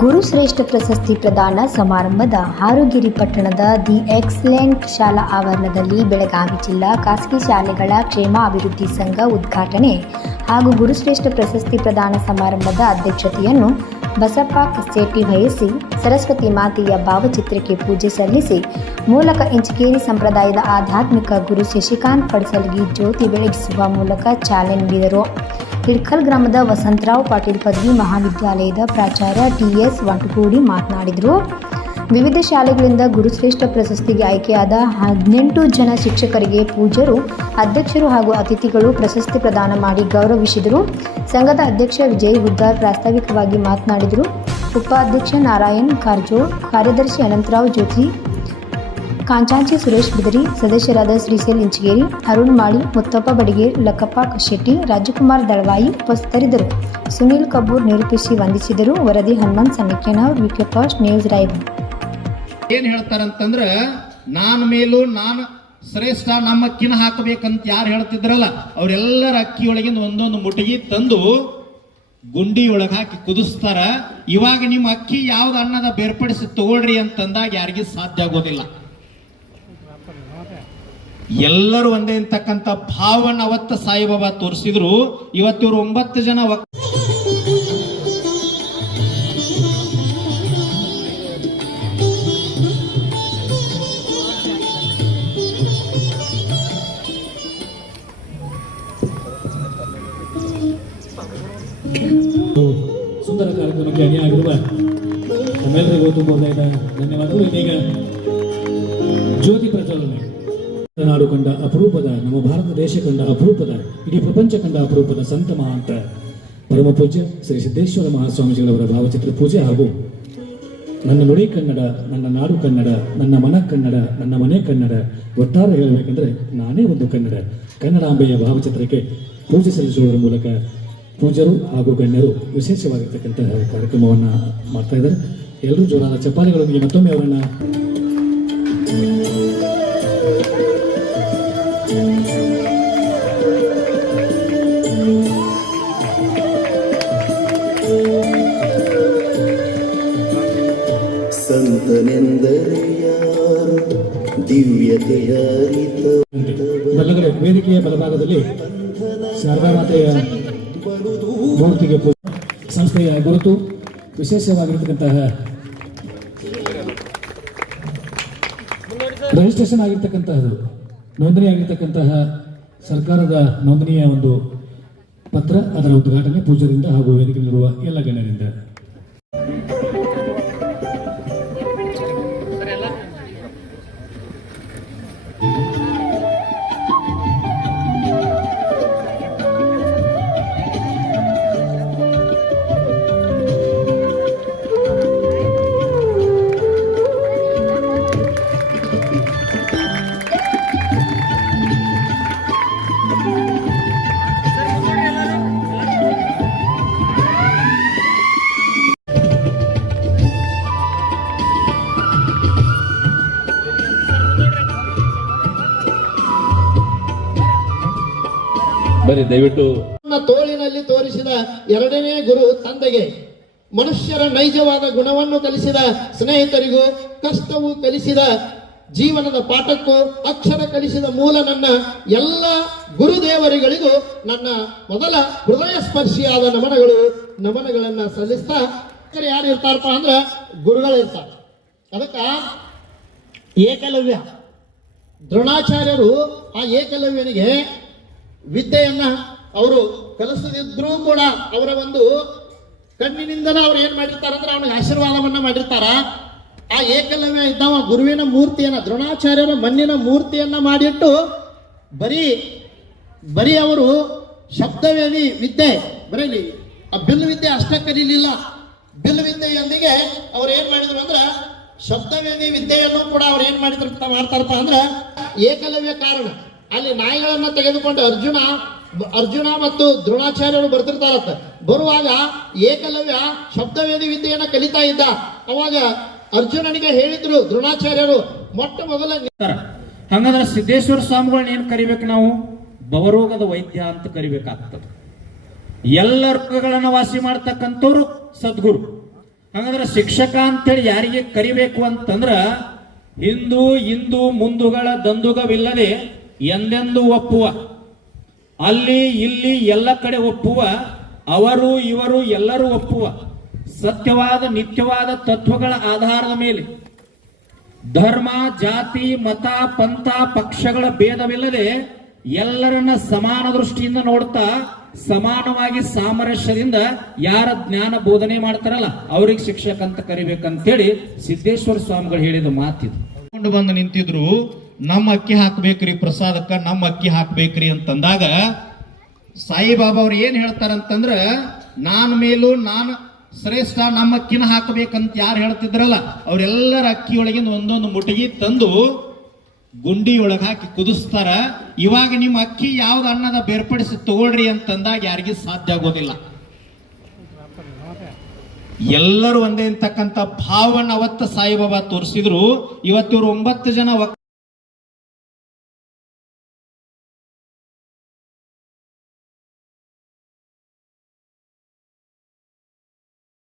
ಗುರುಶ್ರೇಷ್ಠ ಪ್ರಶಸ್ತಿ ಪ್ರದಾನ ಸಮಾರಂಭದ ಹಾರುಗಿರಿ ಪಟ್ಟಣದ ದಿ ಎಕ್ಸಲೆಂಟ್ ಶಾಲಾ ಆವರಣದಲ್ಲಿ ಬೆಳಗಾವಿ ಜಿಲ್ಲಾ ಖಾಸಗಿ ಶಾಲೆಗಳ ಕ್ಷೇಮ ಅಭಿವೃದ್ಧಿ ಸಂಘ ಉದ್ಘಾಟನೆ ಹಾಗೂ ಗುರುಶ್ರೇಷ್ಠ ಪ್ರಶಸ್ತಿ ಪ್ರದಾನ ಸಮಾರಂಭದ ಅಧ್ಯಕ್ಷತೆಯನ್ನು ಬಸಪ್ಪ ಕಸೇಟಿ ವಹಿಸಿ ಸರಸ್ವತಿ ಮಾತೆಯ ಭಾವಚಿತ್ರಕ್ಕೆ ಪೂಜೆ ಸಲ್ಲಿಸಿ ಮೂಲಕ ಇಂಚಕೇರಿ ಸಂಪ್ರದಾಯದ ಆಧ್ಯಾತ್ಮಿಕ ಗುರು ಶಶಿಕಾಂತ್ ಪಡಸಲ್ಗಿ ಜ್ಯೋತಿ ಬೆಳಗಿಸುವ ಮೂಲಕ ಚಾಲನೆ ನೀಡಿದರು. ಹಿಡ್ಕಲ್ ಗ್ರಾಮದ ವಸಂತರಾವ್ ಪಾಟೀಲ್ ಪದವಿ ಮಹಾವಿದ್ಯಾಲಯದ ಪ್ರಾಚಾರ್ಯ ಟಿ ಎಸ್ ವಂಟಗೂಡಿ ಮಾತನಾಡಿದರು. ವಿವಿಧ ಶಾಲೆಗಳಿಂದ ಗುರುಶ್ರೇಷ್ಠ ಪ್ರಶಸ್ತಿಗೆ ಆಯ್ಕೆಯಾದ ಹದಿನೆಂಟು ಜನ ಶಿಕ್ಷಕರಿಗೆ ಪೂಜರು, ಅಧ್ಯಕ್ಷರು ಹಾಗೂ ಅತಿಥಿಗಳು ಪ್ರಶಸ್ತಿ ಪ್ರದಾನ ಮಾಡಿ ಗೌರವಿಸಿದರು. ಸಂಘದ ಅಧ್ಯಕ್ಷ ವಿಜಯ್ ಹುದ್ದಾರ್ ಪ್ರಾಸ್ತಾವಿಕವಾಗಿ ಮಾತನಾಡಿದರು. ಉಪಾಧ್ಯಕ್ಷ ನಾರಾಯಣ್ ಕಾರ್ಜೋಳ್ ಕಾರ್ಯದರ್ಶಿ ಅನಂತರಾವ್ ಜ್ಯೋತಿ ಕಾಂಚಾಂಚಿ ಸುರೇಶ್ ಬಿದರಿ, ಸದಸ್ಯರಾದ ಶ್ರೀಶೈಲ್ ಇಂಚಗೇರಿ, ಅರುಣ್ ಮಾಳಿ, ಮುತ್ತಪ್ಪ ಬಡಿಗೇರ್, ಲಕ್ಕಪ್ಪ ಕಶೆಟ್ಟಿ, ರಾಜಕುಮಾರ್ ದಳವಾಯಿ ಉಪಸ್ಥಿತರಿದ್ದರು. ಸುನೀಲ್ ಕಪೂರ್ ನಿರೂಪಿಸಿ ವಂದಿಸಿದರು. ವರದಿ ಹನುಮಂತ್ ಸಣ್ಣಕ್ಯನವರ್ ವಿಕ್ಯಪಾಸ್ಟ್ ನ್ಯೂಸ್ ಏನು ಏನ್ ಹೇಳ್ತಾರಂತಂದ್ರೆ, ನಾನ್ ಮೇಲೂ ನಾನ್ ಶ್ರೇಷ್ಠ, ನಮ್ಮ ಅಕ್ಕಿನ ಹಾಕಬೇಕಂತ ಯಾರು ಹೇಳ್ತಿದ್ರಲ್ಲ, ಅವರೆಲ್ಲರ ಅಕ್ಕಿ ಒಳಗಿಂದ ಒಂದೊಂದು ಮುಟಗಿ ತಂದು ಗುಂಡಿ ಒಳಗೆ ಹಾಕಿ ಕುದಿಸ್ತಾರ. ಇವಾಗ ನಿಮ್ಮ ಅಕ್ಕಿ ಯಾವ್ದು ಅನ್ನದ ಬೇರ್ಪಡಿಸಿ ತಗೊಳ್ರಿ ಅಂತಂದಾಗ ಯಾರಿಗೂ ಸಾಧ್ಯ ಆಗೋದಿಲ್ಲ. ಎಲ್ಲರೂ ಒಂದೇ ಅಂತಕ್ಕಂಥ ಭಾವನ ಅವತ್ತ ಸಾಯಿಬಾಬಾ ತೋರಿಸಿದ್ರು. ಇವತ್ತಿವ್ರು ಒಂಬತ್ತು ಜನ ಸುಂದರ ಕಾರ್ಯಕ್ರಮಕ್ಕೆ ಅಣಿಯಾಗಿರುವ ನಮ್ಮೆಲ್ಲರಿಗೂ ತುಂಬ ಧನ್ಯವಾದಗಳು. ಇದೀಗ ಜ್ಯೋತಿ ಪ್ರಜ್ವಲನೆ. ನಾಡು ಕಂಡ ಅಪರೂಪದ, ನಮ್ಮ ಭಾರತ ದೇಶ ಕಂಡ ಅಪರೂಪದ, ಇಡೀ ಪ್ರಪಂಚ ಕಂಡ ಅಪರೂಪದ ಸಂತ ಮಹಾಂತ ಪರಮ ಪೂಜ್ಯ ಶ್ರೀ ಸಿದ್ದೇಶ್ವರ ಮಹಾಸ್ವಾಮೀಜಿಗಳವರ ಭಾವಚಿತ್ರ ಪೂಜೆ ಹಾಗೂ ನನ್ನ ನುಡಿ ಕನ್ನಡ, ನನ್ನ ನಾಡು ಕನ್ನಡ, ನನ್ನ ಮನ ಕನ್ನಡ, ನನ್ನ ಮನೆ ಕನ್ನಡ ಒಟ್ಟಾರೆ ಹೇಳಬೇಕಂದ್ರೆ ನಾನೇ ಒಂದು ಕನ್ನಡ. ಕನ್ನಡಾಂಬೆಯ ಭಾವಚಿತ್ರಕ್ಕೆ ಪೂಜೆ ಸಲ್ಲಿಸುವುದರ ಮೂಲಕ ಪೂಜರು ಹಾಗೂ ಗಣ್ಯರು ವಿಶೇಷವಾಗಿರ್ತಕ್ಕಂತಹ ಕಾರ್ಯಕ್ರಮವನ್ನು ಮಾಡ್ತಾ ಇದ್ದಾರೆ. ಎಲ್ಲರೂ ಜೋರಾದ ಚಪ್ಪಾಳೆಗಳೊಂದಿಗೆ ಮತ್ತೊಮ್ಮೆ ಅವರನ್ನ ಬಲಗಡೆ ವೇದಿಕೆಯ ಬಲಭಾಗದಲ್ಲಿ ಶಾರದಾ ಮಾತೆಯ ಮೂರ್ತಿಗೆ ಸಂಸ್ಥೆಯ ಗುರುತು ವಿಶೇಷವಾಗಿರ್ತಕ್ಕಂತಹ ರಿಜಿಸ್ಟ್ರೇಷನ್ ಆಗಿರ್ತಕ್ಕಂತಹದ್ದು, ನೋಂದಣಿ ಆಗಿರ್ತಕ್ಕಂತಹ ಸರ್ಕಾರದ ನೋಂದಣಿಯ ಒಂದು ಪತ್ರ ಅದರ ಉದ್ಘಾಟನೆ ಪೂಜೆಯಿಂದ ಹಾಗೂ ವೇದಿಕೆಯಲ್ಲಿರುವ ಎಲ್ಲ ಗಣ್ಯರಿಂದ. ಬನ್ನಿ, ದಯವಿಟ್ಟು. ತೋಳಿನಲ್ಲಿ ತೋರಿಸಿದ ಎರಡನೇ ಗುರು ತಂದೆಗೆ ಮನುಷ್ಯರ ನೈಜವಾದ ಗುಣವನ್ನು ಕಲಿಸಿದ ಸ್ನೇಹಿತರಿಗೂ, ಕಷ್ಟವು ಕಲಿಸಿದ ಜೀವನದ ಪಾಠಕ್ಕೂ, ಅಕ್ಷರ ಕಲಿಸಿದ ಮೂಲ ನನ್ನ ಎಲ್ಲ ಗುರುದೇವರುಗಳಿಗೂ ನನ್ನ ಮೊದಲ ಹೃದಯ ಸ್ಪರ್ಶಿಯಾದ ನಮನಗಳು. ನಮನಗಳನ್ನ ಸಲ್ಲಿಸ್ತಾ ಯಾರು ಇರ್ತಾರಪ್ಪ ಅಂದ್ರ ಗುರುಗಳು ಇರ್ತಾರೆ. ಅದಕ್ಕ ಏಕಲವ್ಯ. ದ್ರೋಣಾಚಾರ್ಯರು ಆ ಏಕಲವ್ಯನಿಗೆ ವಿದ್ಯೆಯನ್ನ ಅವರು ಕಲಿಸದಿದ್ರೂ ಕೂಡ ಅವರ ಒಂದು ಕಣ್ಣಿನಿಂದಲೇ ಅವ್ರು ಏನ್ ಮಾಡಿರ್ತಾರ ಅಂದ್ರೆ ಅವನಿಗೆ ಆಶೀರ್ವಾದವನ್ನ ಮಾಡಿರ್ತಾರ. ಆ ಏಕಲವ್ಯ ಇದ್ದವ ಗುರುವಿನ ಮೂರ್ತಿಯನ್ನ ದ್ರೋಣಾಚಾರ್ಯರ ಮಣ್ಣಿನ ಮೂರ್ತಿಯನ್ನ ಮಾಡಿಟ್ಟು ಬರೀ ಬರೀ ಅವರು ಶಬ್ದವೇದಿ ವಿದ್ಯೆ ಬರೀಲಿ ಆ ಬಿಲ್ ವಿದ್ಯೆ ಅಷ್ಟೇ ಕಲೀಲಿಲ್ಲ. ಬಿಲ್ ವಿದ್ಯೆಯೊಂದಿಗೆ ಅವ್ರು ಏನ್ ಮಾಡಿದ್ರು ಅಂದ್ರೆ ಶಬ್ದವೇದಿ ವಿದ್ಯೆಯನ್ನು ಕೂಡ ಅವ್ರು ಏನ್ ಮಾಡಿದ್ರು ಮಾಡ್ತಾರಪ್ಪ ಅಂದ್ರೆ ಏಕಲವ್ಯ ಕಾರಣ. ಅಲ್ಲಿ ನಾಯಿಗಳನ್ನ ತೆಗೆದುಕೊಂಡು ಅರ್ಜುನ ಅರ್ಜುನ ಮತ್ತು ದ್ರೋಣಾಚಾರ್ಯರು ಬರ್ತಿರ್ತಾರತ್ತ ಬರುವಾಗ ಏಕಲವ್ಯ ಶಬ್ದವೇದಿ ವಿದ್ಯೆಯನ್ನ ಕಲಿತಾ ಇದ್ದ. ಅವಾಗ ಅರ್ಜುನನಿಗೆ ಹೇಳಿದ್ರು ದ್ರೋಣಾಚಾರ್ಯರು, ಮೊಟ್ಟ ಮೊದಲ ಹಂಗಂದ್ರೆ ಸಿದ್ದೇಶ್ವರ ಸ್ವಾಮಿಗಳನ್ನ ಏನ್ ಕರಿಬೇಕು ನಾವು? ಬವರೋಗದ ವೈದ್ಯ ಅಂತ ಕರಿಬೇಕಾಗ್ತದೆ. ಎಲ್ಲ ರೋಗಗಳನ್ನ ವಾಸಿ ಮಾಡ್ತಕ್ಕಂಥವ್ರು ಸದ್ಗುರು. ಹಂಗಂದ್ರೆ ಶಿಕ್ಷಕ ಅಂತೇಳಿ ಯಾರಿಗೆ ಕರಿಬೇಕು ಅಂತಂದ್ರ, ಹಿಂದೂ ಇಂದು ಮುಂದುಗಳ ದಂದುಗವಿಲ್ಲದೆ ಎಂದೆಂದು ಒಪ್ಪುವ? ಅಲ್ಲಿ, ಇಲ್ಲಿ ಎಲ್ಲ ಕಡೆ ಒಪ್ಪುವ? ಅವರು, ಇವರು ಎಲ್ಲರೂ ಒಪ್ಪುವ? ಸತ್ಯವಾದ, ನಿತ್ಯವಾದ ತತ್ವಗಳ ಆಧಾರದ ಮೇಲೆ. ಧರ್ಮ, ಜಾತಿ, ಮತ, ಪಂಥ, ಪಕ್ಷಗಳ ಭೇದವಿಲ್ಲದೆ ಎಲ್ಲರನ್ನ ಸಮಾನ ದೃಷ್ಟಿಯಿಂದ ನೋಡ್ತಾ, ಸಮಾನವಾಗಿ ಸಾಮರಸ್ಯದಿಂದ ಯಾರ ಜ್ಞಾನ ಬೋಧನೆ ಮಾಡ್ತಾರಲ್ಲ, ಅವ್ರಿಗೆ ಶಿಕ್ಷಕ ಅಂತ ಕರಿಬೇಕಂತೇಳಿ ಸಿದ್ದೇಶ್ವರ ಸ್ವಾಮಿಗಳು ಹೇಳಿದ ಮಾತಿದು. ಬಂದು ನಿಂತಿದ್ರು ನಮ್ಮ ಅಕ್ಕಿ ಹಾಕ್ಬೇಕ್ರಿ, ಪ್ರಸಾದಕ್ಕ ನಮ್ಮ ಅಕ್ಕಿ ಹಾಕ್ಬೇಕ್ರಿ ಅಂತಂದಾಗ ಸಾಯಿಬಾಬಾ ಅವ್ರು ಏನ್ ಹೇಳ್ತಾರಂತಂದ್ರ, ನಾನು ಮೇಲೂ ನಾನು ಶ್ರೇಷ್ಠ ನಮ್ಮ ಅಕ್ಕಿನ ಹಾಕಬೇಕಂತ ಯಾರು ಹೇಳ್ತಿದ್ರಲ್ಲ, ಅವರೆಲ್ಲರ ಅಕ್ಕಿಯೊಳಗಿಂದ ಒಂದೊಂದು ಮುಟಗಿ ತಂದು ಗುಂಡಿ ಒಳಗೆ ಹಾಕಿ ಕುದಿಸ್ತಾರ. ಇವಾಗ ನಿಮ್ಮ ಅಕ್ಕಿ ಯಾವ್ದು ಅನ್ನದ ಬೇರ್ಪಡಿಸಿ ತಗೊಳ್ರಿ ಅಂತಂದಾಗ ಯಾರಿಗೂ ಸಾಧ್ಯ ಆಗೋದಿಲ್ಲ. ಎಲ್ಲರೂ ಒಂದೇ ಅಂತಕ್ಕಂಥ ಭಾವನ ಅವತ್ತ ಸಾಯಿಬಾಬಾ ತೋರಿಸಿದ್ರು. ಇವತ್ತಿವ್ರು ಒಂಬತ್ತು ಜನ